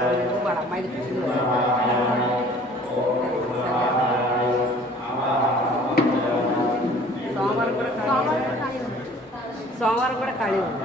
తను వాళ్ళ అమ్మాయిది సోమవారం కూడా ఖాళీ ఉంది. సోమవారం కూడా ఖాళీ ఉంది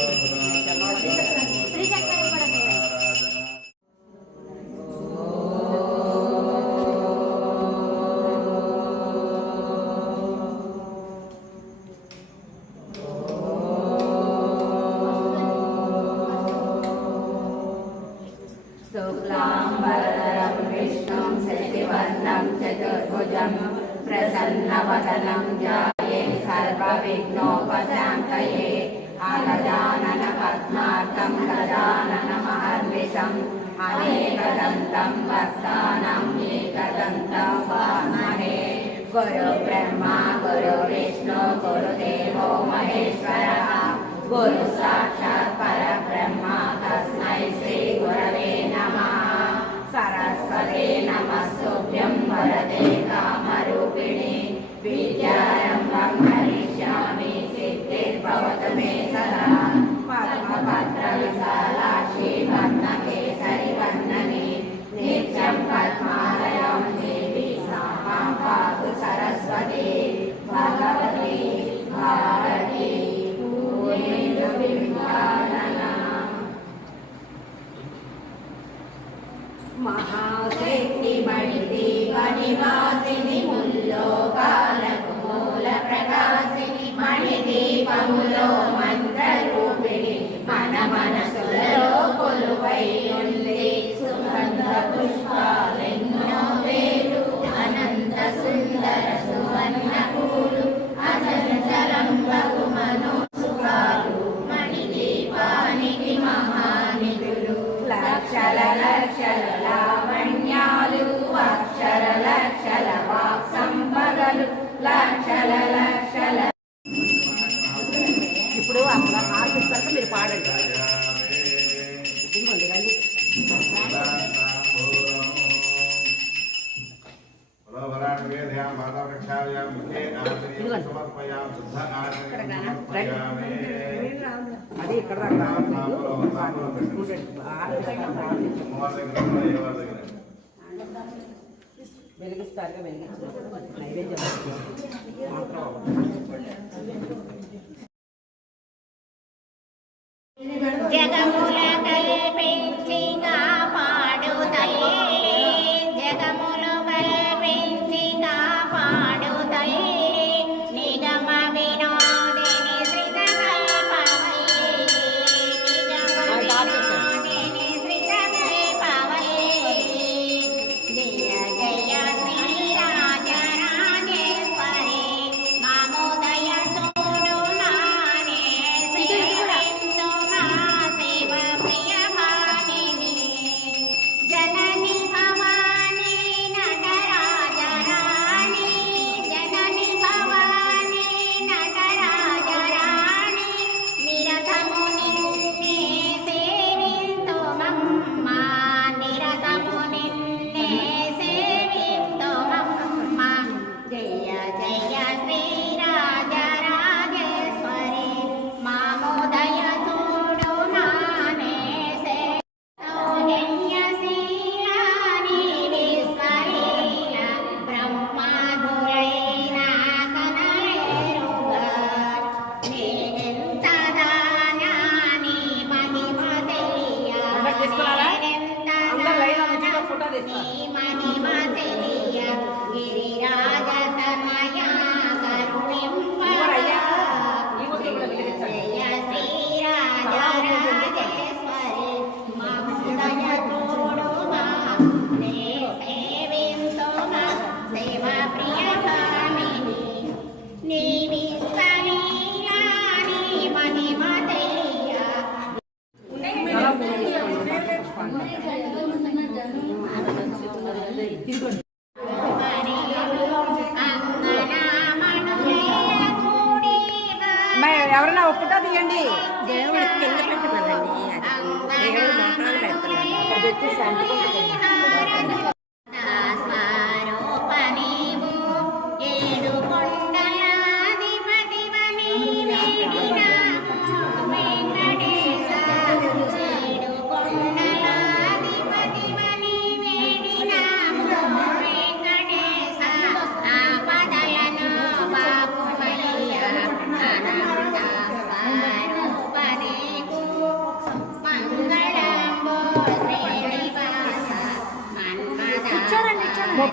शुक्लां वरदरं विष्णुं शशिवर्णं चतुर्भुजं प्रसन्नवदनं जाये सर्वविघ्नोपशान्तये अगजाननपद्मार्थं गजाननमहर्निशम् अनेकदन्तं वर्तानम् एकदन्तं वामहे गुरुब्रह्मा गुरुविष्णु गुरुदेवो महेश्वरः गुरुसाक्षात् परब्रह्मा மனதே అది ఇక్కడ వెలిగిస్తారుగా వెలిగించినప్పుడు మనకి నైవేద్యం మాత్రం జగములకై పెంచిగా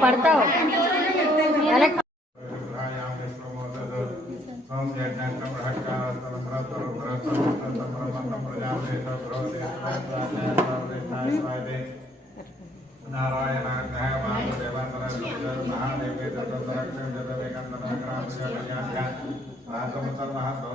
पढ़ता हो। अलग नारायणाख्याय महादेवांतर महादेव के दत्त दरक्षण दत्त वेकांत महाग्राम से कल्याण का महात्मा महात्मा